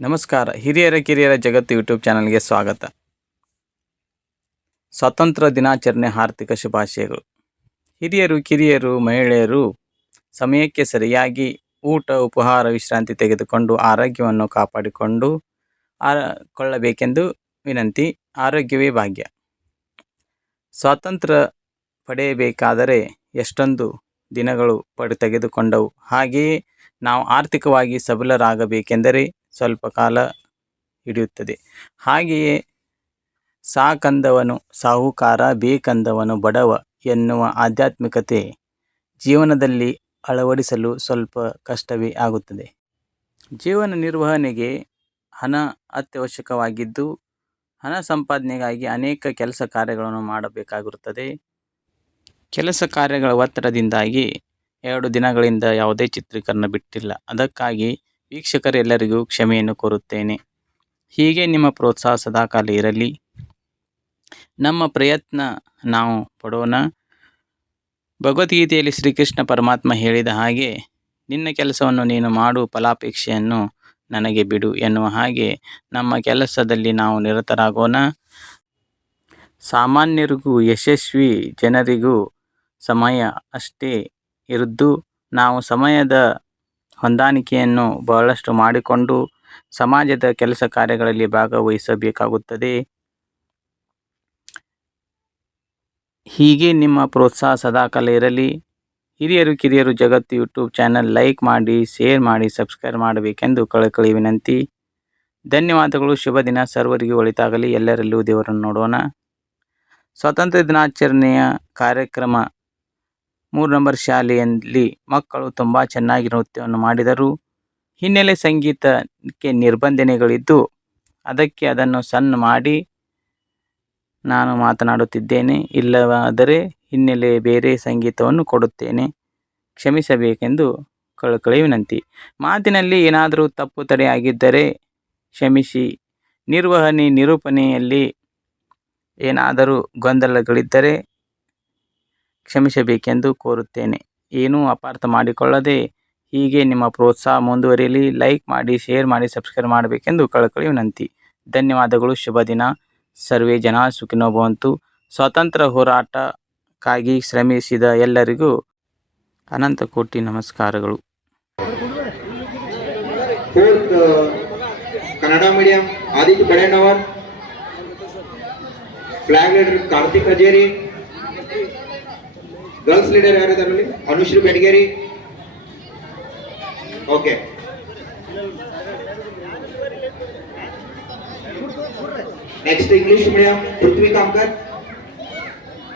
ನಮಸ್ಕಾರ. ಹಿರಿಯರ ಕಿರಿಯರ ಜಗತ್ತು ಯೂಟ್ಯೂಬ್ ಚಾನಲ್ಗೆ ಸ್ವಾಗತ. ಸ್ವಾತಂತ್ರ್ಯ ದಿನಾಚರಣೆ ಆರ್ಥಿಕ ಶುಭಾಶಯಗಳು. ಹಿರಿಯರು, ಕಿರಿಯರು, ಮಹಿಳೆಯರು ಸಮಯಕ್ಕೆ ಸರಿಯಾಗಿ ಊಟ, ಉಪಹಾರ, ವಿಶ್ರಾಂತಿ ತೆಗೆದುಕೊಂಡು ಆರೋಗ್ಯವನ್ನು ಕಾಪಾಡಿಕೊಂಡು ಕೊಳ್ಳಬೇಕೆಂದು ವಿನಂತಿ, ಆರೋಗ್ಯವೇ ಭಾಗ್ಯ. ಸ್ವಾತಂತ್ರ್ಯ ಪಡೆಯಬೇಕಾದರೆ ಎಷ್ಟೊಂದು ದಿನಗಳು ಪಡೆ ತೆಗೆದುಕೊಂಡವು ಹಾಗೆಯೇ ನಾವು ಆರ್ಥಿಕವಾಗಿ ಸಬಲರಾಗಬೇಕೆಂದರೆ ಸ್ವಲ್ಪ ಕಾಲ ಹಿಡಿಯುತ್ತದೆ. ಹಾಗೆಯೇ ಸಾಕಂದವನು ಸಾಹುಕಾರ, ಬೇಕಂದವನು ಬಡವ ಎನ್ನುವ ಆಧ್ಯಾತ್ಮಿಕತೆ ಜೀವನದಲ್ಲಿ ಅಳವಡಿಸಲು ಸ್ವಲ್ಪ ಕಷ್ಟವೇ ಆಗುತ್ತದೆ. ಜೀವನ ನಿರ್ವಹಣೆಗೆ ಹಣ ಅತ್ಯವಶ್ಯಕವಾಗಿದ್ದು, ಹಣ ಸಂಪಾದನೆಗಾಗಿ ಅನೇಕ ಕೆಲಸ ಕಾರ್ಯಗಳನ್ನು ಮಾಡಬೇಕಾಗಿರುತ್ತದೆ. ಕೆಲಸ ಕಾರ್ಯಗಳ ಒತ್ತಡದಿಂದಾಗಿ ಎರಡು ದಿನಗಳಿಂದ ಯಾವುದೇ ಚಿತ್ರೀಕರಣ ಬಿಟ್ಟಿಲ್ಲ. ಅದಕ್ಕಾಗಿ ವೀಕ್ಷಕರೆಲ್ಲರಿಗೂ ಕ್ಷಮೆಯನ್ನು ಕೋರುತ್ತೇನೆ. ಹೀಗೆ ನಿಮ್ಮ ಪ್ರೋತ್ಸಾಹ ಸದಾಕಾಲ ಇರಲಿ. ನಮ್ಮ ಪ್ರಯತ್ನ ನಾವು ಪಡೋಣ. ಭಗವದ್ಗೀತೆಯಲ್ಲಿ ಶ್ರೀಕೃಷ್ಣ ಪರಮಾತ್ಮ ಹೇಳಿದ ಹಾಗೆ, ನಿನ್ನ ಕೆಲಸವನ್ನು ನೀನು ಮಾಡು, ಫಲಾಪೇಕ್ಷೆಯನ್ನು ನನಗೆ ಬಿಡು ಎನ್ನುವ ಹಾಗೆ ನಮ್ಮ ಕೆಲಸದಲ್ಲಿ ನಾವು ನಿರತರಾಗೋಣ. ಸಾಮಾನ್ಯರಿಗೂ, ಯಶಸ್ವಿ ಜನರಿಗೂ ಸಮಯ ಅಷ್ಟೇ ಇರದ್ದು, ನಾವು ಸಮಯದ ಹೊಂದಾಣಿಕೆಯನ್ನು ಬಹಳಷ್ಟು ಮಾಡಿಕೊಂಡು ಸಮಾಜದ ಕೆಲಸ ಕಾರ್ಯಗಳಲ್ಲಿ ಭಾಗವಹಿಸಬೇಕಾಗುತ್ತದೆ. ಹೀಗೆ ನಿಮ್ಮ ಪ್ರೋತ್ಸಾಹ ಸದಾಕಾಲ ಇರಲಿ. ಹಿರಿಯರು ಕಿರಿಯರು ಜಗತ್ತು ಯೂಟ್ಯೂಬ್ ಚಾನಲ್ ಲೈಕ್ ಮಾಡಿ, ಶೇರ್ ಮಾಡಿ, ಸಬ್ಸ್ಕ್ರೈಬ್ ಮಾಡಬೇಕೆಂದು ಕಳಕಳಿ ವಿನಂತಿ. ಧನ್ಯವಾದಗಳು. ಶುಭ ದಿನ. ಸರ್ವರಿಗೂ ಒಳಿತಾಗಲಿ. ಎಲ್ಲರಲ್ಲೂ ದೇವರನ್ನು ನೋಡೋಣ. ಸ್ವಾತಂತ್ರ್ಯ ದಿನಾಚರಣೆಯ ಕಾರ್ಯಕ್ರಮ ಮೂರು ನಂಬರ್ ಶಾಲೆಯಲ್ಲಿ ಮಕ್ಕಳು ತುಂಬ ಚೆನ್ನಾಗಿ ನೃತ್ಯವನ್ನು ಮಾಡಿದರು. ಹಿನ್ನೆಲೆ ಸಂಗೀತಕ್ಕೆ ನಿರ್ಬಂಧನೆಗಳಿದ್ದು ಅದಕ್ಕೆ ಅದನ್ನು ಸಣ್ಣ ಮಾಡಿ ನಾನು ಮಾತನಾಡುತ್ತಿದ್ದೇನೆ. ಇಲ್ಲವಾದರೆ ಹಿನ್ನೆಲೆ ಬೇರೆ ಸಂಗೀತವನ್ನು ಕೊಡುತ್ತೇನೆ. ಕ್ಷಮಿಸಬೇಕೆಂದು ಕಳಕಳಿ ವಿನಂತಿ ಮಾತಿನಲ್ಲಿ ಏನಾದರೂ ತಪ್ಪು ತಡೆಯಾಗಿದ್ದರೆ ಕ್ಷಮಿಸಿ. ನಿರ್ವಹಣೆ ನಿರೂಪಣೆಯಲ್ಲಿ ಏನಾದರೂ ಗೊಂದಲಗಳಿದ್ದರೆ ಕ್ಷಮಿಸಬೇಕೆಂದು ಕೋರುತ್ತೇನೆ. ಏನೂ ಅಪಾರ್ಥ ಮಾಡಿಕೊಳ್ಳದೆ ಹೀಗೆ ನಿಮ್ಮ ಪ್ರೋತ್ಸಾಹ ಮುಂದುವರಿಯಲಿ. ಲೈಕ್ ಮಾಡಿ, ಶೇರ್ ಮಾಡಿ, ಸಬ್ಸ್ಕ್ರೈಬ್ ಮಾಡಬೇಕೆಂದು ಕಳಕಳಿ ವಿನಂತಿ ಧನ್ಯವಾದಗಳು. ಶುಭ ದಿನ. ಸರ್ವೇ ಜನ ಸುಖಿನೋ ಭವಂತು ಸ್ವಾತಂತ್ರ್ಯ ಹೋರಾಟಕ್ಕಾಗಿ ಶ್ರಮಿಸಿದ ಎಲ್ಲರಿಗೂ ಅನಂತ ಕೋಟಿ ನಮಸ್ಕಾರಗಳು. Kannada medium Aditya Badenavar flag leader Karthik Hajeri girls leader ಯಾರು ಇದರಲ್ಲಿ Anushree Bedageri. Okay next English medium Prithvi Kankar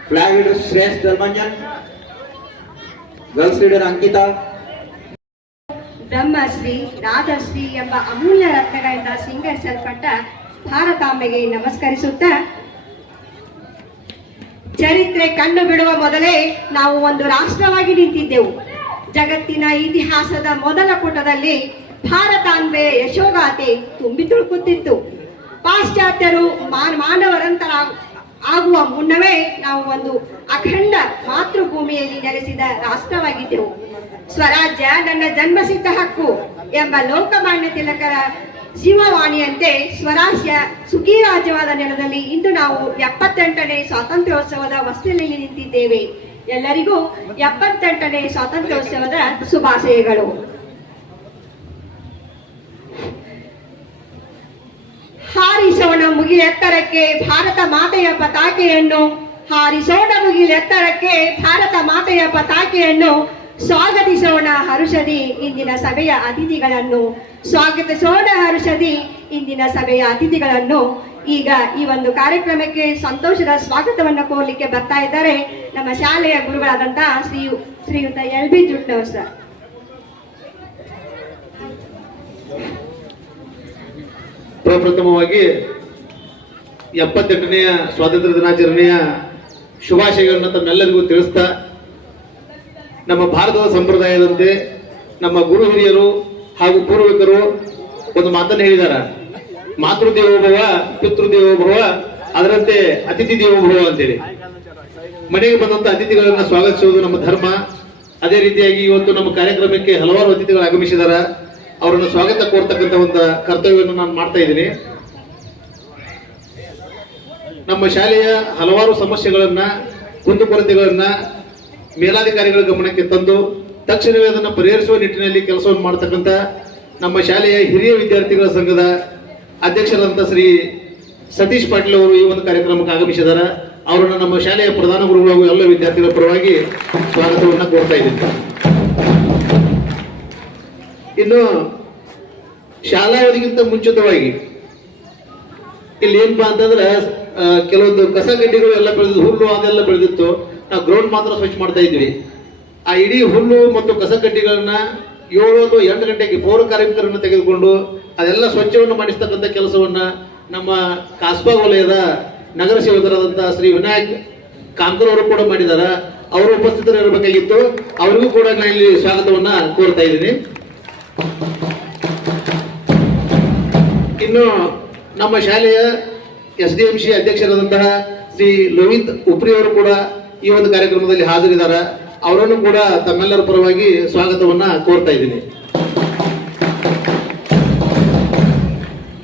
flag leader Shreshtha Dharmanjan girls leader Ankita Brahmashree, Radhashree ಎಂಬ ಅಮೂಲ್ಯ ರತ್ನಗಳಿಂದ ಸಿಂಗರಿಸಲ್ಪಟ್ಟ ಭಾರತಾಂಬೆಗೆ ನಮಸ್ಕರಿಸುತ್ತಾ ಚರಿತ್ರೆ ಕಣ್ಣು ಬಿಡುವ ಮೊದಲೇ ನಾವು ಒಂದು ರಾಷ್ಟ್ರವಾಗಿ ನಿಂತಿದ್ದೆವು. ಜಗತ್ತಿನ ಇತಿಹಾಸದ ಮೊದಲ ಪುಟದಲ್ಲಿ ಭಾರತಾಂಬೆ ಯಶೋಗಾಥೆ ತುಂಬಿ ತುಳುಕುತ್ತಿತ್ತು. ಪಾಶ್ಚಾತ್ಯರು ಮಾನವರಂತರ ಆಗುವ ಮುನ್ನವೇ ನಾವು ಒಂದು ಅಖಂಡ ಮಾತೃಭೂಮಿಯಲ್ಲಿ ನೆಲೆಸಿದ ರಾಷ್ಟ್ರವಾಗಿದ್ದೆವು. ಸ್ವರಾಜ್ಯ ನನ್ನ ಜನ್ಮಸಿದ್ಧ ಹಕ್ಕು ಎಂಬ ಲೋಕಮಾನ್ಯ ತಿಲಕರ ಶಿವವಾಣಿಯಂತೆ ಸ್ವರಾಜ್ಯ ಸುಖಿ ರಾಜ್ಯವಾದ ನೆಲದಲ್ಲಿ ಇಂದು ನಾವು ಎಪ್ಪತ್ತೆಂಟನೇ ಸ್ವಾತಂತ್ರ್ಯೋತ್ಸವದ ವಸ್ತುವಿನಲ್ಲಿ ನಿಂತಿದ್ದೇವೆ. ಎಲ್ಲರಿಗೂ ಎಪ್ಪತ್ತೆಂಟನೇ ಸ್ವಾತಂತ್ರ್ಯೋತ್ಸವದ ಶುಭಾಶಯಗಳು. ಹಾರಿಸೋಣ ಮುಗಿಲೆತ್ತರಕ್ಕೆ ಭಾರತ ಮಾತೆಯ ಪತಾಕೆಯನ್ನು, ಹಾರಿಸೋಣ ಮುಗಿಲೆತ್ತರಕ್ಕೆ ಭಾರತ ಮಾತೆಯ ಪತಾಕೆಯನ್ನು ಸ್ವಾಗತಿಸೋಣ ಹರುಷದಿ ಇಂದಿನ ಸಭೆಯ ಅತಿಥಿಗಳನ್ನು. ಸ್ವಾಗತಿಸೋಣ ಹರುಷದಿ ಇಂದಿನ ಸಭೆಯ ಅತಿಥಿಗಳನ್ನು. ಈಗ ಈ ಒಂದು ಕಾರ್ಯಕ್ರಮಕ್ಕೆ ಸಂತೋಷದ ಸ್ವಾಗತವನ್ನು ಕೋರ್ಲಿಕ್ಕೆ ಬರ್ತಾ ಇದ್ದಾರೆ. ನಮ್ಮ ಶಾಲೆಯ ಗುರುಗಳಾದಂತಹ ಶ್ರೀ ಶ್ರೀಯುತ ಎಲ್ ಬಿ ಜುಟ್ನವರು ಸರ್. ಪ್ರಪ್ರಥಮವಾಗಿ ಎಪ್ಪತ್ತೆಂಟನೆಯ ಸ್ವಾತಂತ್ರ್ಯ ದಿನಾಚರಣೆಯ ಶುಭಾಶಯಗಳನ್ನು ತಮ್ಮೆಲ್ಲರಿಗೂ ತಿಳಿಸ್ತಾ ನಮ್ಮ ಭಾರತದ ಸಂಪ್ರದಾಯದಂತೆ ನಮ್ಮ ಗುರು ಹಿರಿಯರು ಹಾಗೂ ಪೂರ್ವಿಕರು ಒಂದು ಮಾತನ್ನು ಹೇಳಿದಾರ ಮಾತೃದೇವೋಭವ, ಪಿತೃದೇವೋಭವ ಪಿತೃ ದೇವೋಭವ ಅದರಂತೆ ಅತಿಥಿ ದೇವೋಭವ ಅಂತೇಳಿ. ಮನೆಗೆ ಬಂದಂತ ಅತಿಥಿಗಳನ್ನ ಸ್ವಾಗತಿಸುವುದು ನಮ್ಮ ಧರ್ಮ. ಅದೇ ರೀತಿಯಾಗಿ ಇವತ್ತು ನಮ್ಮ ಕಾರ್ಯಕ್ರಮಕ್ಕೆ ಹಲವಾರು ಅತಿಥಿಗಳು ಆಗಮಿಸಿದಾರ ಅವರನ್ನು ಸ್ವಾಗತ ಕೋರ್ತಕ್ಕಂಥ ಒಂದು ಕರ್ತವ್ಯವನ್ನು ನಾನು ಮಾಡ್ತಾ ಇದ್ದೀನಿ. ನಮ್ಮ ಶಾಲೆಯ ಹಲವಾರು ಸಮಸ್ಯೆಗಳನ್ನ ಕುಂದುಕೊರತೆಗಳನ್ನ ಮೇಲಾಧಿಕಾರಿಗಳ ಗಮನಕ್ಕೆ ತಂದು ತಕ್ಷಣವೇ ಅದನ್ನು ಪರಿಹರಿಸುವ ನಿಟ್ಟಿನಲ್ಲಿ ಕೆಲಸವನ್ನು ಮಾಡತಕ್ಕಂಥ ನಮ್ಮ ಶಾಲೆಯ ಹಿರಿಯ ವಿದ್ಯಾರ್ಥಿಗಳ ಸಂಘದ ಅಧ್ಯಕ್ಷರಾದಂಥ ಶ್ರೀ ಸತೀಶ್ ಪಾಟೀಲ್ ಅವರು ಈ ಒಂದು ಕಾರ್ಯಕ್ರಮಕ್ಕೆ ಆಗಮಿಸಿದ್ದಾರೆ. ಅವರನ್ನು ನಮ್ಮ ಶಾಲೆಯ ಪ್ರಧಾನ ಗುರುಗಳು ಹಾಗೂ ಎಲ್ಲ ವಿದ್ಯಾರ್ಥಿಗಳ ಪರವಾಗಿ ಸ್ವಾಗತವನ್ನು ಕೋರ್ತಾ ಇದ್ದೀನಿ. ಇನ್ನು ಶಾಲಾ ಅವಧಿಗಿಂತ ಮುಂಚಿತವಾಗಿ ಇಲ್ಲಿ ಏನಪ್ಪಾ ಅಂತಂದ್ರೆ ಕೆಲವೊಂದು ಕಸ ಗಡ್ಡಿಗಳು ಎಲ್ಲ ಬೆಳೆದಿದ್ದು, ಹುಲ್ಲು ಅದೆಲ್ಲ ಬೆಳೆದಿತ್ತು. ನಾವು ಗ್ರೌಂಡ್ ಮಾತ್ರ ಸ್ವಚ್ಛ ಮಾಡ್ತಾ ಇದ್ವಿ ಆ ಇಡೀ ಹುಲ್ಲು ಮತ್ತು ಕಸ ಗಡ್ಡಿಗಳನ್ನ ಏಳು ಅಥವಾ ಎಂಟು ಗಂಟೆಗೆ ಪೌರ ಕಾರ್ಮಿಕರನ್ನು ತೆಗೆದುಕೊಂಡು ಅದೆಲ್ಲ ಸ್ವಚ್ಛವನ್ನು ಮಾಡಿಸ್ತಕ್ಕಂಥ ಕೆಲಸವನ್ನ ನಮ್ಮ ಕಾಸ್ಬಾ ವಲಯದ ನಗರ ಸೇವಕರಾದಂತಹ ಶ್ರೀ ವಿನಾಯಕ್ ಕಾಂಕರ್ ಅವರು ಕೂಡ ಮಾಡಿದ್ದಾರೆ. ಅವರು ಉಪಸ್ಥಿತರಿರಬೇಕಾಗಿತ್ತು. ಅವರಿಗೂ ಕೂಡ ನಾನು ಇಲ್ಲಿ ಸ್ವಾಗತವನ್ನ ಕೋರ್ತಾ ಇದ್ದೀನಿ. ಇನ್ನು ನಮ್ಮ ಶಾಲೆಯ ಎಸ್ ಡಿ ಎಂ ಸಿ ಅಧ್ಯಕ್ಷರಾದಂತಹ ಶ್ರೀ ಲೋಹಿತ್ ಉಪ್ರಿ ಅವರು ಕೂಡ ಈ ಒಂದು ಕಾರ್ಯಕ್ರಮದಲ್ಲಿ ಹಾಜರಿದ್ದಾರೆ. ಅವರನ್ನು ಕೂಡ ತಮ್ಮೆಲ್ಲರ ಪರವಾಗಿ ಸ್ವಾಗತವನ್ನ ಕೋರ್ತಾ ಇದ್ದೀನಿ.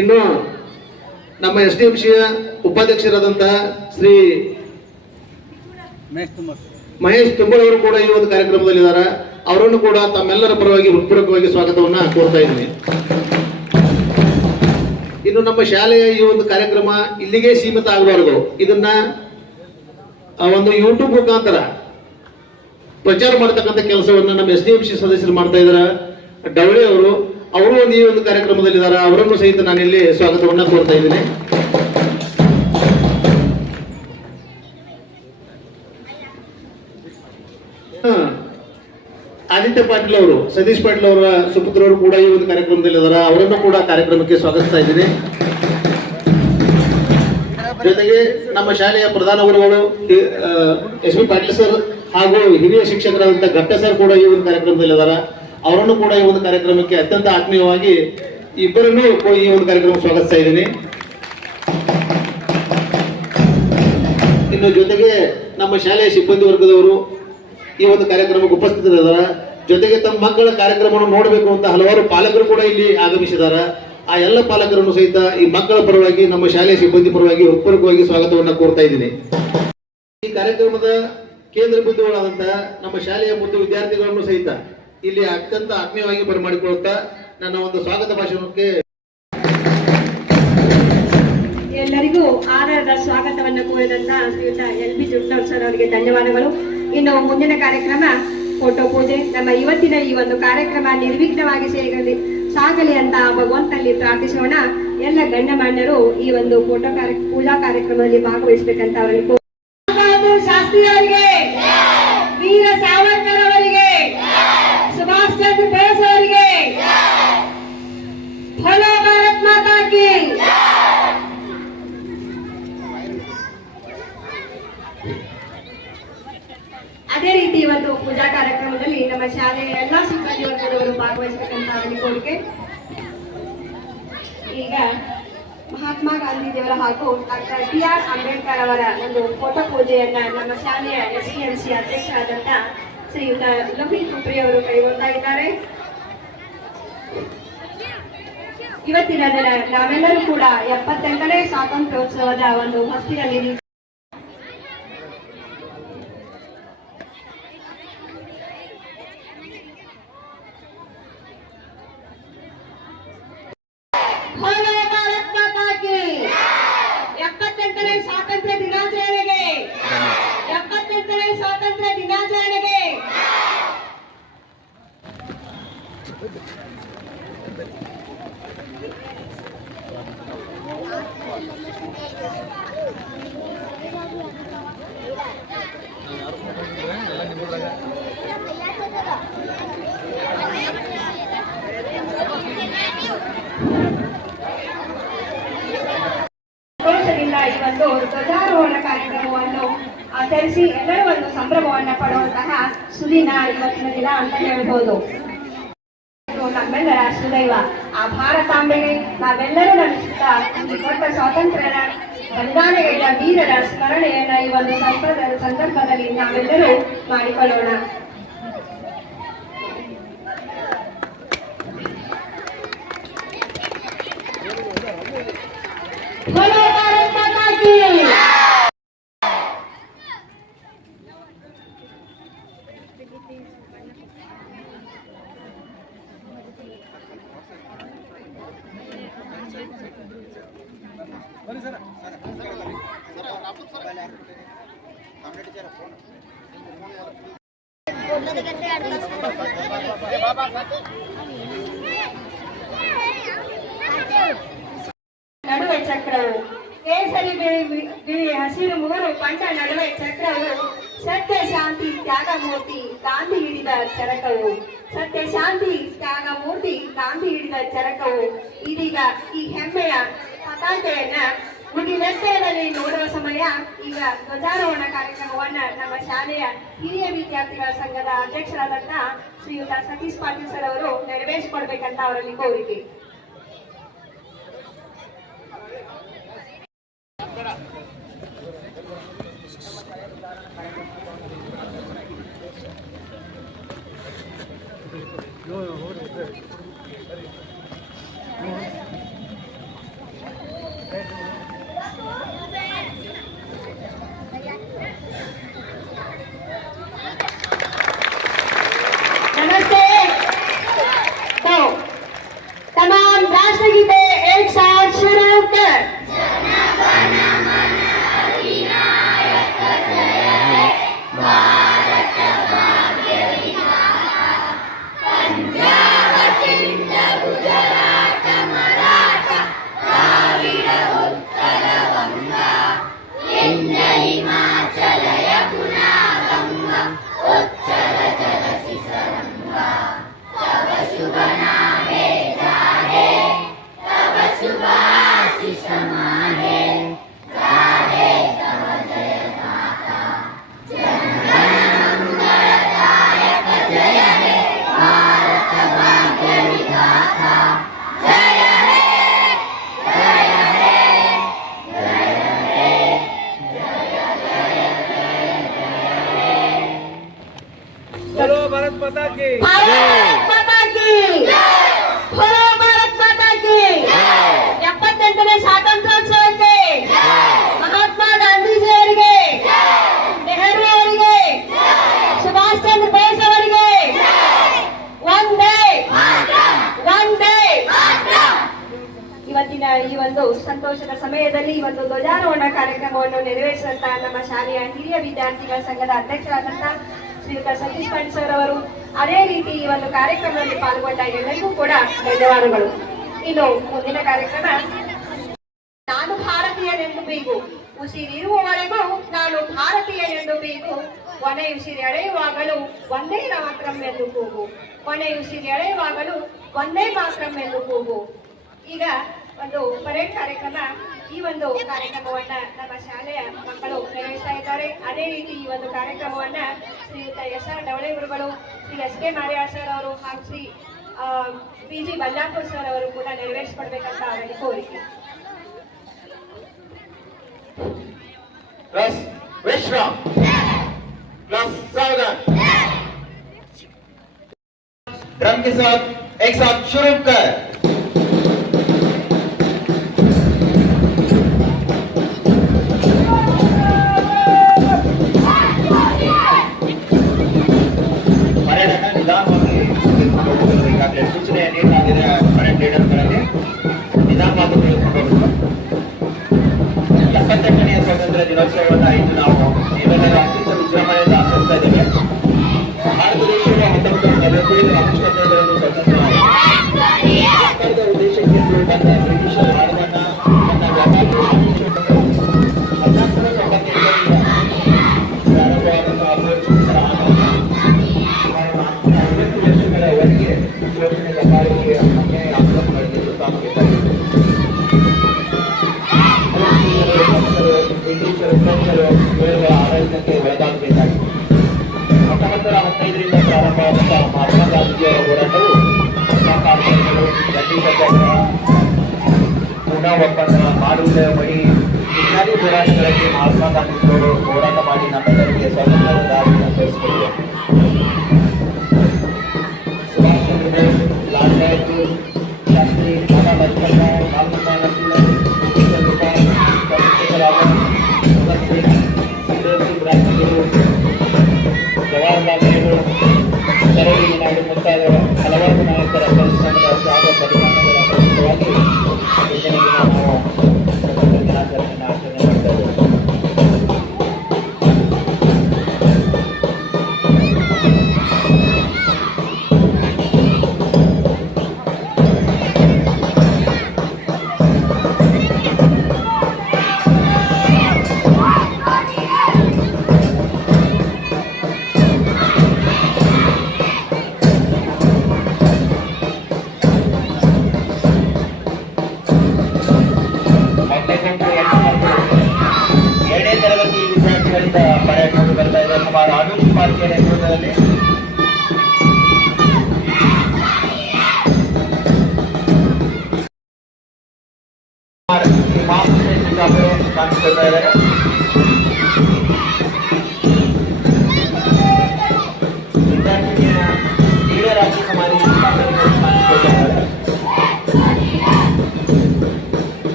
ಇನ್ನು ನಮ್ಮ ಎಸ್ ಡಿ ಎಂ ಸಿಯ ಉಪಾಧ್ಯಕ್ಷರಾದಂತಹ ಶ್ರೀ ಮಹೇಶ್ ತುಂಬಳ್ ಅವರು ಕೂಡ ಈ ಒಂದು ಕಾರ್ಯಕ್ರಮದಲ್ಲಿ ಇದ್ದಾರೆ ಅವರನ್ನು ಕೂಡ ತಮ್ಮೆಲ್ಲರ ಪರವಾಗಿ ಹೃತ್ಪೂರ್ವಕವಾಗಿ ಸ್ವಾಗತವನ್ನ ಕೋರ್ತಾ ಇದ್ದೀನಿ. ಇನ್ನು ನಮ್ಮ ಶಾಲೆಯ ಈ ಒಂದು ಕಾರ್ಯಕ್ರಮ ಇಲ್ಲಿಗೆ ಸೀಮಿತ ಆಗಬಾರದು. ಇದನ್ನ ಆ, ಒಂದು ಯೂಟ್ಯೂಬ್ ಮುಖಾಂತರ ಪ್ರಚಾರ ಮಾಡತಕ್ಕಂಥ ಕೆಲಸವನ್ನು ನಮ್ಮ ಎಸ್ ಡಿ ಎಂ ಸಿ ಸದಸ್ಯರು ಮಾಡ್ತಾ ಇದ್ದಾರೆ ಡವಳೆ ಅವರು ಅವರು ಒಂದು ಈ ಒಂದು ಕಾರ್ಯಕ್ರಮದಲ್ಲಿ ಇದ್ದಾರೆ ಅವರನ್ನು ಸಹಿತ ನಾನು ಇಲ್ಲಿ ಸ್ವಾಗತವನ್ನ ಕೋರ್ತಾ ಇದ್ದೀನಿ. ಆದಿತ್ಯ ಪಾಟೀಲ್ ಅವರು ಸತೀಶ್ ಪಾಟೀಲ್ ಅವರ ಸುಪುತ್ರರು ಕೂಡ ಈ ಒಂದು ಕಾರ್ಯಕ್ರಮದಲ್ಲಿ ಇದ್ದಾರೆ ಅವರನ್ನು ಕೂಡ ಕಾರ್ಯಕ್ರಮಕ್ಕೆ ಸ್ವಾಗತಿಸ್ತಾ ಇದ್ದೀನಿ. ಜೊತೆಗೆ ನಮ್ಮ ಶಾಲೆಯ ಪ್ರಧಾನ ಗುರುಗಳು ಎಸ್ ಪಿ ಪಾಟೀಲ್ ಸರ್ ಹಾಗೂ ಹಿರಿಯ ಶಿಕ್ಷಕರಾದಂತಹ ಘಟ್ಟ ಸರ್ ಕೂಡ ಈ ಒಂದು ಕಾರ್ಯಕ್ರಮದಲ್ಲಿ ಇದ್ದಾರೆ ಅವರನ್ನು ಕೂಡ ಈ ಒಂದು ಕಾರ್ಯಕ್ರಮಕ್ಕೆ ಅತ್ಯಂತ ಆತ್ಮೀಯವಾಗಿ ಇಬ್ಬರನ್ನು ಈ ಒಂದು ಕಾರ್ಯಕ್ರಮ ಸ್ವಾಗತಿಸ್ತಾ ಇದ್ದೀನಿ. ಇನ್ನು ಜೊತೆಗೆ ನಮ್ಮ ಶಾಲೆಯ ಸಿಬ್ಬಂದಿ ವರ್ಗದವರು ಈ ಒಂದು ಕಾರ್ಯಕ್ರಮಕ್ಕೆ ಉಪಸ್ಥಿತರಿದ್ದಾರೆ ಜೊತೆಗೆ ತಮ್ಮ ಮಕ್ಕಳ ಕಾರ್ಯಕ್ರಮವನ್ನು ನೋಡಬೇಕು ಅಂತ ಹಲವಾರು ಪಾಲಕರು ಕೂಡ ಇಲ್ಲಿ ಆಗಮಿಸಿದ್ದಾರೆ ಆ ಎಲ್ಲ ಪಾಲಕರನ್ನು ಸಹಿತ ಈ ಮಕ್ಕಳ ಪರವಾಗಿ, ನಮ್ಮ ಶಾಲೆಯ ಸಿಬ್ಬಂದಿ ಪರವಾಗಿ ಹೃತ್ಪೂರ್ವಕವಾಗಿ ಸ್ವಾಗತವನ್ನ ಕೋರ್ತಾ ಇದ್ದೀನಿ. ಈ ಕಾರ್ಯಕ್ರಮದ ಕೇಂದ್ರ ಬಿಂದುಗಳಾದಂತಹ ನಮ್ಮ ಶಾಲೆಯ ಮುದ್ದು ವಿದ್ಯಾರ್ಥಿಗಳನ್ನು ಸಹಿತ ಇಲ್ಲಿ ಅತ್ಯಂತ ಆತ್ಮೀಯವಾಗಿ ಬರಮಾಡಿಕೊಳ್ಳುತ್ತಾ ನನ್ನ ಒಂದು ಸ್ವಾಗತ ಭಾಷಣಕ್ಕೆ ಎಲ್ಲರಿಗೂ ಆಧಾರದ ಸ್ವಾಗತವನ್ನು ಕೋರಿದಂತ ಶ್ರೀಯುತ ಎಲ್ ಬಿ ಜುಟ್ನವ್ರ ಸರ್ ಅವರಿಗೆ ಧನ್ಯವಾದಗಳು. ಇನ್ನು ಮುಂದಿನ ಕಾರ್ಯಕ್ರಮ, ಫೋಟೋ ಪೂಜೆ. ನಮ್ಮ ಇವತ್ತಿನ ಈ ಒಂದು ಕಾರ್ಯಕ್ರಮ ನಿರ್ವಿಘ್ನವಾಗಿ ಸೇರಲಿ ಸಾಗಲಿ ಅಂತ ಭಗವಂತನಲ್ಲಿ ಪ್ರಾರ್ಥಿಸೋಣ. ಎಲ್ಲ ಗಣ್ಯಮಾನ್ಯರು ಈ ಒಂದು ಫೋಟೋ ಕಾರ್ಯ, ಪೂಜಾ ಕಾರ್ಯಕ್ರಮದಲ್ಲಿ ಭಾಗವಹಿಸಬೇಕಂತ ಅವರಲ್ಲಿ ಕೋ- ಬಹದ್ದೂರ್ ಶಾಸ್ತ್ರಿ ಅವರಿಗೆ ವೀರ ಸಾವರ್ಕರ್ ಅವರಿಗೆ ಸುಭಾಷ್ ಚಂದ್ರ ಬೋಸ್ ಅವರಿಗೆ ಭಲೋ ಭಾರತ್ ಮಾತಾ ಕಿ ಅದೇ ರೀತಿ ಒಂದು ಪೂಜಾ ಕಾರ್ಯಕ್ರಮದಲ್ಲಿ ನಮ್ಮ ಶಾಲೆಯ ಎಲ್ಲ ಸಿಬ್ಬಂದಿ ವರ್ಗದವರು ಭಾಗವಹಿಸಬೇಕಂತ ಕೋರಿಕೆ. ಈಗ ಮಹಾತ್ಮ ಗಾಂಧೀಜಿಯವರ ಹಾಗೂ ಡಾಕ್ಟರ್ ಬಿ ಆರ್ ಅಂಬೇಡ್ಕರ್ ಅವರ ಒಂದು ಫೋಟೋ ಪೂಜೆಯನ್ನ ನಮ್ಮ ಶಾಲೆಯ ಎಸ್ ಸಿ ಎಂ ಸಿ ಅಧ್ಯಕ್ಷರಾದಂತ ಶ್ರೀಯುತ ಲೋಹಿತ್ ಕುಪ್ರಿ ಅವರು ಕೈಗೊಳ್ತಾ ಇದ್ದಾರೆ ಇವತ್ತಿನ ನಾವೆಲ್ಲರೂ ಕೂಡ ಎಪ್ಪತ್ತೆಂಟನೇ ಸ್ವಾತಂತ್ರ್ಯೋತ್ಸವದ ಒಂದು ಹೊಸ್ತಿನಲ್ಲಿ ನಿಂತು ಭೋಲೆ ಭಾರತ್ ಮಾತಾ ಕಿ ಎಪ್ಪತ್ತೆಂಟನೇ ಸ್ವಾತಂತ್ರ್ಯ ದಿನಾಚರಣೆಗೆ ಎಪ್ಪತ್ತೆಂಟನೇ ಸ್ವಾತಂತ್ರ್ಯ ದಿನಾಚರಣೆಗೆ ಸಂತೋಷದಿಂದ ಈ ಒಂದು ಧ್ವಜಾರೋಹಣ ಕಾರ್ಯಕ್ರಮವನ್ನು ಆಚರಿಸಿ ಎಲ್ಲರೂ ಒಂದು ಸಂಭ್ರಮವನ್ನ ಪಡುವಂತಹ ಸುದಿನ ಇವತ್ತಿನ ದಿನ ಅಂತ ಹೇಳ್ಬೋದು. ನಮ್ಮೆಲ್ಲರ ಸುದೈವ ಆ ಭಾರತಾಂಬೆಗೆ ನಾವೆಲ್ಲರೂ ನಮಿಸುತ್ತಾ ಈ ಕೊಟ್ಟ ಸ್ವಾತಂತ್ರ್ಯರ ಬಲಿದಾನಗೈದ ವೀರರ ಸ್ಮರಣೆಯನ್ನ ಈ ಒಂದು ಸಂಪದ ಸಂದರ್ಭದಲ್ಲಿ ನಾವೆಲ್ಲರೂ ಮಾಡಿಕೊಳ್ಳೋಣ. ನಡುವೆ ಚಕ್ರವು. ಕೇಸರಿ ಬಿಳಿ ಹಸಿರು ಮೂರು ಬಣ್ಣ ನಡುವೆ ಚಕ್ರವು. ಸತ್ಯ ಶಾಂತಿ ತ್ಯಾಗ ಮೂರ್ತಿ ಗಾಂಧಿ ಹಿಡಿದ ಚರಕವು. ಸತ್ಯ ಶಾಂತಿ ತ್ಯಾಗ ಮೂರ್ತಿ ಗಾಂಧಿ ಹಿಡಿದ ಚರಕವು. ಇದೀಗ ಈ ಹೆಮ್ಮೆಯ ಪತಾಕೆಯನ್ನ ಮುಗಿಲೆತ್ತರದಲ್ಲಿ ನೋಡುವ ಸಮಯ. ಈಗ ಧ್ವಜಾರೋಹಣ ಕಾರ್ಯಕ್ರಮವನ್ನ ನಮ್ಮ ಶಾಲೆಯ ಹಿರಿಯ ವಿದ್ಯಾರ್ಥಿಗಳ ಸಂಘದ ಅಧ್ಯಕ್ಷರಾದಂತ ಶ್ರೀಯುತ ಸತೀಶ್ ಪಾಟೀಲ್ ಸರ್ ಅವರು ನೆರವೇರಿಸಿಕೊಡ್ಬೇಕಂತ ಅವರಲ್ಲಿ ಕೋರಿಕೆ. ಎಪ್ಪತ್ತೆಂಟನೇ ಸ್ವಾತಂತ್ರ್ಯೋತ್ಸವಕ್ಕೆ ಮಹಾತ್ಮ ಗಾಂಧೀಜಿ ಅವರಿಗೆ ನೆಹರು ಅವರಿಗೆ ಸುಭಾಷ್ ಚಂದ್ರ ಬೋಸ್ ಅವರಿಗೆ ಒಂದೇ ಒಂದೇ ಇವತ್ತಿನ ಈ ಒಂದು ಸಂತೋಷದ ಸಮಯದಲ್ಲಿ ಈ ಒಂದು ಧ್ವಜಾರೋಹಣ ಕಾರ್ಯಕ್ರಮವನ್ನು ನೆರವೇರಿಸಿದಂತ ನಮ್ಮ ಶಾಲೆಯ ಹಿರಿಯ ವಿದ್ಯಾರ್ಥಿಗಳ ಸಂಘದ ಅಧ್ಯಕ್ಷರಾದಂತಹ ಶ್ರೀಯುತ ಸತೀಶ್ ಸರ್ ಅವರು ಅದೇ ರೀತಿ ಈ ಒಂದು ಕಾರ್ಯಕ್ರಮದಲ್ಲಿ ಪಾಲ್ಗೊಂಡ ಎಲ್ಲರಿಗೂ ಕೂಡ ಧನ್ಯವಾದಗಳು. ಇನ್ನು ಮುಂದಿನ ಕಾರ್ಯಕ್ರಮ, ನಾನು ಭಾರತೀಯನೆಂದು ಬೀಗು. ಉಸಿರಿರುವವರೆಗೂ ನಾನು ಭಾರತೀಯನೆಂದು ಬೀಗು. ಕೊನೆ ಉಸಿರಿ ಎಳೆಯುವಾಗಲೂ ಒಂದೇ ಮಾತ್ರಂ ಎಂದು ಕೂಗು. ಕೊನೆ ಉಸಿರಿ ಎಳೆಯುವಾಗಲೂ ಒಂದೇ ಮಾತ್ರಂ ಎಂದು ಕೂಗು. ಈಗ ಒಂದು ಪರೇಡ್ ಕಾರ್ಯಕ್ರಮ. ಈ ಒಂದು ಕಾರ್ಯಕ್ರಮವನ್ನ ನಮ್ಮ ಶಾಲೆಯ ಮಕ್ಕಳು ನಿರ್ವಹಿಸ್ತಾ ಇದ್ದಾರೆ ಅದೇ ರೀತಿ ಈ ಒಂದು ಕಾರ್ಯಕ್ರಮವನ್ನ ಶ್ರೀಯುತ ಎಸ್ ಆರ್ ಡವಳೆ ಗುರುಗಳು Shri S K Mariyal sir ಅವರು ಹಾಗೂ Shri P G Ballapur sir ಅವರು ಕೂಡ ನೆರವೇರಿಸಿಕೊಡ್ಬೇಕಂತ ಅವರಲ್ಲಿ ಕೋರಿಕೆ प्लस विश्राम प्लस सावधान ड्रम के साथ एक साथ शुरू कर ಹೋರಾಟಗಳಲ್ಲಿ ಮಹಾತ್ಮ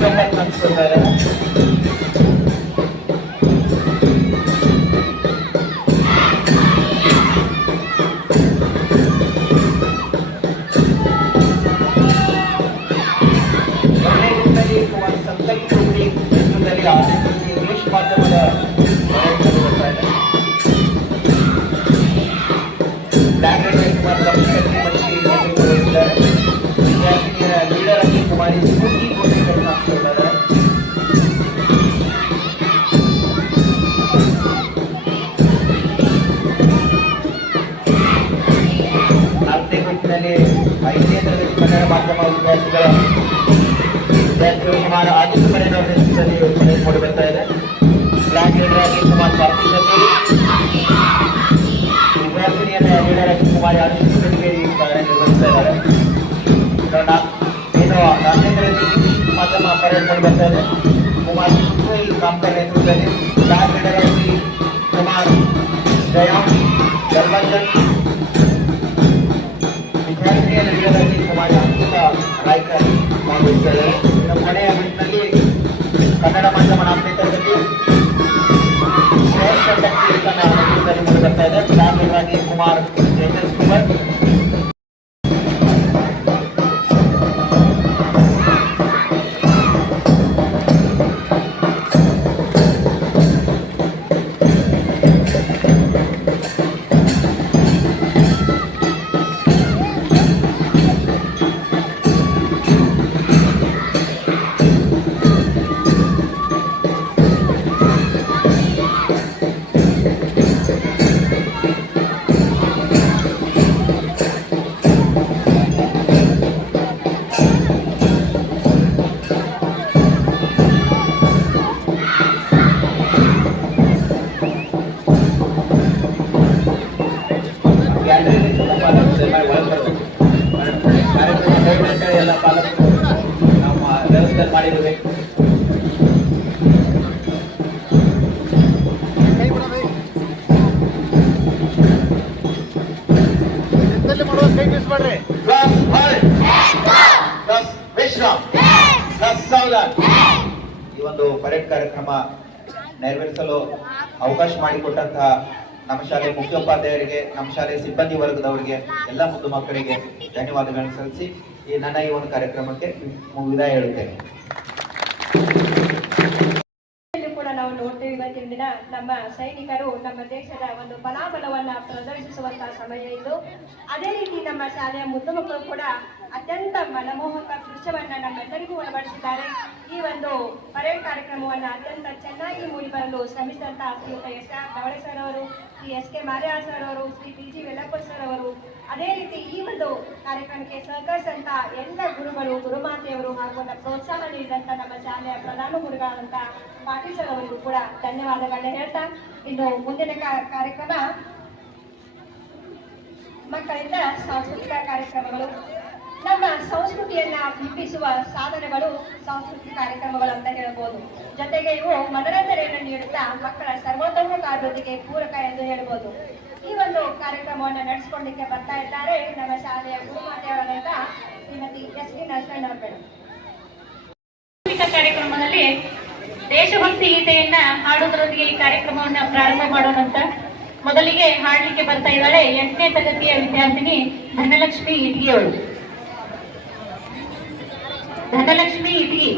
ไม่ให้มั ಪರೇಡ್ ಮೂಡಿ ಬರ್ತಾ ಇದೆ ಬ್ಲಾಕ್ ಲೀಡರ್ ಆಗಿ ಕುಮಾರ್ ಕಾರ್ತಿಕ್ ಸತ್ತೂರಿ ವಿದ್ಯಾರ್ಥಿನಿಯರ ಲೀಡರ್ ಆಗಿ ಕುಮಾರಿ ಆದಿತ್ಯ ಬೆಳಗೇರಿ ಕಾರ್ಯನಿರ್ವಹಿಸ್ತಾ ಇದ್ದಾರೆ ಇನ್ನು ನಾ- ಏನು ನಾಲ್ಕನೇ ತರಗತಿ ಇಂಗ್ಲಿಷ್ ಮಾಧ್ಯಮ ಪರೇಡ್ ಮೂಡಿ ಬರ್ತಾ ಇದೆ ಕುಮಾರ್ ಸುಖೋಯ್ ಕಾಮ್ಕರ್ ನೇತೃತ್ವದಲ್ಲಿ ಬ್ಲಾಕ್ ಲೀಡರ್ ಆಗಿ ಕುಮಾರ್ ಜಯಂ ಗರ್ವಂಜನ್ ವಿದ್ಯಾರ್ಥಿನಿಯರ ಲೀಡರಾಗಿ ಕುಮಾರಿ ಅಂಕಿತ ರಾಯ್ಕರ್ ಭಾಗವಹಿಸಿದ್ದಾರೆ ಇನ್ನು ಕೊನೆಯ ಗುಂಪಿನಲ್ಲಿ ಕನ್ನಡ ಮಾಧ್ಯಮ ನಾಲ್ಕನೇ ತರಗತಿ ಶ್ರೇಷ್ಠ ಶಕ್ತಿ ತನ್ನ ನೇತೃತ್ವದಲ್ಲಿ ಮೂಡಿ ಬರ್ತಾ ಇದೆ ಗ್ರಾಮೀಣರಾಗಿ ಕುಮಾರ್ ತೇಜಸ್ ಕುಮಾರ್ ಮಾಡಿಕೊಟ್ಟಂತಹ ನಮ್ಮ ಶಾಲೆ ಮುಖ್ಯೋಪಾಧ್ಯಾಯರಿಗೆ, ನಮ್ಮ ಶಾಲೆ ಸಿಬ್ಬಂದಿ ವರ್ಗದವರಿಗೆ, ಎಲ್ಲ ಮುದ್ದು ಮಕ್ಕಳಿಗೆ ಧನ್ಯವಾದಗಳನ್ನು ಸಲ್ಲಿಸಿ ಈ ನನ್ನ ಈ ಒಂದು ಕಾರ್ಯಕ್ರಮಕ್ಕೆ ವಿದಾಯ ಹೇಳುತ್ತೇನೆ. ನಮ್ಮ ಸೈನಿಕರು ನಮ್ಮ ದೇಶದ ಒಂದು ಬಲಾಬಲವನ್ನು ಪ್ರದರ್ಶಿಸುವಂತಹ ಸಮಯ ಇದು. ಅದೇ ರೀತಿ ನಮ್ಮ ಶಾಲೆಯ ಮುದ್ದು ಮಕ್ಕಳು ಕೂಡ ಅತ್ಯಂತ ಮನಮೋಹಕ ದೃಶ್ಯವನ್ನು ನಮ್ಮೆಲ್ಲರಿಗೂ ಒಳಪಡಿಸಿದ್ದಾರೆ. ಈ ಒಂದು ಪರೇಡ್ ಕಾರ್ಯಕ್ರಮವನ್ನು ಅತ್ಯಂತ ಚೆನ್ನಾಗಿ ಮೂಡಿಬರಲು ಶ್ರಮಿಸಿದಂತಹ ಶ್ರೀಯುತ ಎಸ್ ಆರ್ ಧವಳೆ ಅವರು Shri S K Marya sir ಅವರು, Shri P G Vellappa sir ಅವರು ಅದೇ ರೀತಿ ಈ ಒಂದು ಕಾರ್ಯಕ್ರಮಕ್ಕೆ ಸಹಕರಿಸಿದಂತ ಎಲ್ಲ ಗುರುಗಳು, ಗುರುಮಾತೆಯವರು ಹಾಗೂ ಪ್ರೋತ್ಸಾಹ ನೀಡಿದಂತ ನಮ್ಮ ಶಾಲೆಯ ಪ್ರಧಾನ ಗುರುಗಳಾದಂತ ಪಾಟೀಲ್ ಅವರಿಗೂ ಕೂಡ ಧನ್ಯವಾದಗಳನ್ನ ಹೇಳ್ತಾ ಇನ್ನು ಮುಂದಿನ ಕಾರ್ಯಕ್ರಮ ಮಕ್ಕಳಿಂದ ಸಾಂಸ್ಕೃತಿಕ ಕಾರ್ಯಕ್ರಮಗಳು. ನಮ್ಮ ಸಂಸ್ಕೃತಿಯನ್ನ ಬಿಂಬಿಸುವ ಸಾಧನಗಳು ಸಾಂಸ್ಕೃತಿಕ ಕಾರ್ಯಕ್ರಮಗಳು ಅಂತ ಹೇಳ್ಬೋದು. ಜೊತೆಗೆ ಇವು ಮನರಂಜನೆಯನ್ನು ನೀಡುತ್ತಾ ಮಕ್ಕಳ ಸರ್ವೋತ್ತಮ ಅಭಿವೃದ್ಧಿಗೆ ಪೂರಕ ಎಂದು ಹೇಳ್ಬೋದು. ಕಾರ್ಯಕ್ರಮವನ್ನು ನಡೆಸ್ಕೊಳ್ಳಿಕ್ಕೆ ಬರ್ತಾ ಇದ್ದಾರೆ. ನಮ್ಮ ಶಾಲೆಯ ಗುರುಮಾತೆಯವರಾದಂತ ಶ್ರೀಮತಿ ಎಸ್ ಡಿ ನರಸಣ್ಣ ಅವರು. ಕಾರ್ಯಕ್ರಮದಲ್ಲಿ ದೇಶಭಕ್ತಿ ಗೀತೆಯನ್ನ ಹಾಡುವುದರೊಂದಿಗೆ ಈ ಕಾರ್ಯಕ್ರಮವನ್ನ ಪ್ರಾರಂಭ ಮಾಡೋಣಂತ ಮೊದಲಿಗೆ ಹಾಡಲಿಕ್ಕೆ ಬರ್ತಾ ಇದ್ದಾಳೆ ಎಂಟನೇ ತರಗತಿಯ ವಿದ್ಯಾರ್ಥಿನಿ ಧನಲಕ್ಷ್ಮಿ ಅವರು ಧನಲಕ್ಷ್ಮಿ ಇಟ್ಗಿ.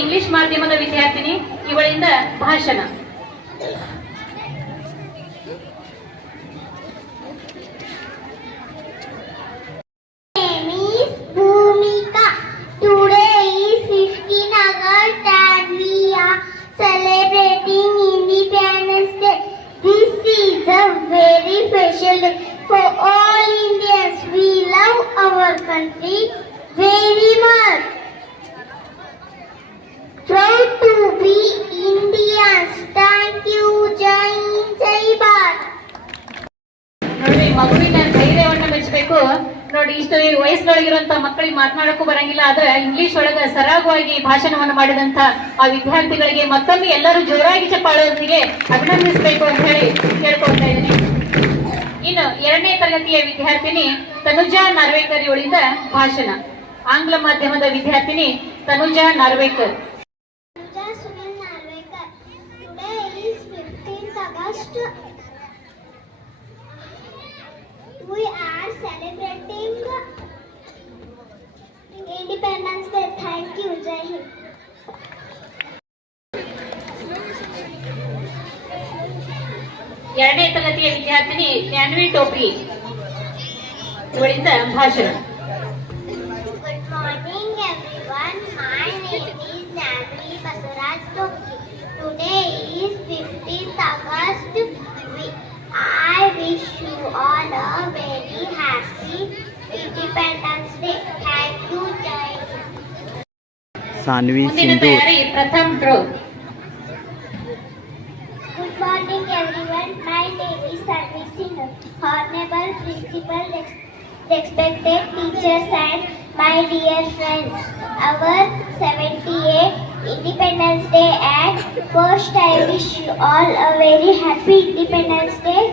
ಇಂಗ್ಲಿಷ್ ಮಾಧ್ಯಮದ ವಿದ್ಯಾರ್ಥಿನಿ, ಇವಳಿಂದ ಭಾಷಣ. ಬರಂಗಿಲ್ಲ ಆದ್ರೆ ಇಂಗ್ಲಿಷ್ ಒಳಗ ಸರಾಗವಾಗಿ ಭಾಷಣವನ್ನು ಮಾಡಿದಂತ ಆ ವಿದ್ಯಾರ್ಥಿಗಳಿಗೆ ಮತ್ತೊಮ್ಮೆ ಎಲ್ಲರೂ ಜೋರಾಗಿ ಚಪ್ಪಾಳೊಂದಿಗೆ ಅಭಿನಂದಿಸಬೇಕು ಅಂತ ಹೇಳಿ ಕೇಳ್ಕೊಳ್ತಾ ಇದ್ದೀನಿ ಇನ್ನು ಎರಡನೇ ತರಗತಿಯ ವಿದ್ಯಾರ್ಥಿನಿ ತನುಜಾ ನಾರ್ವೇಕರ್ ಇವಳಿಂದ ಭಾಷಣ ಆಂಗ್ಲ ಮಾಧ್ಯಮದ ವಿದ್ಯಾರ್ಥಿನಿ Tanuja Narvekar Pooja Sunil Narvekar. Today is 15th August. ತರಗತಿಯ ವಿದ್ಯಾರ್ಥಿನಿ ಜ್ಞಾನ್ವಿ ಟೋಪಿ ಇವಳಿಂದ ಭಾಷಣ Good morning, everyone. My name is Navri Basuraj Toki. Today is 15th August. We- I wish you all a very happy Independence Day. Thank you, Jai Hind. Saanvi ಮುಂದಿನ ಸಿಂಧೂರ್ ತಯಾರಿ ಪ್ರಥಮ್ ಡ್ರೋ Good morning, everyone. My name is Sarvi Singh, Honorable Principal, res- respected teachers, and my dear friends. Our 78th Independence Day, and first I wish you all a very happy Independence Day.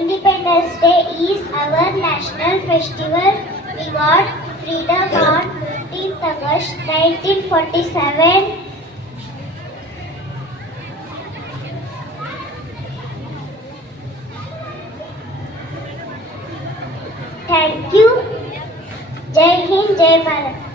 Independence Day is our national festival. We got freedom on 15th August 1947. Thank you. Jai Hind, Jai Bharat.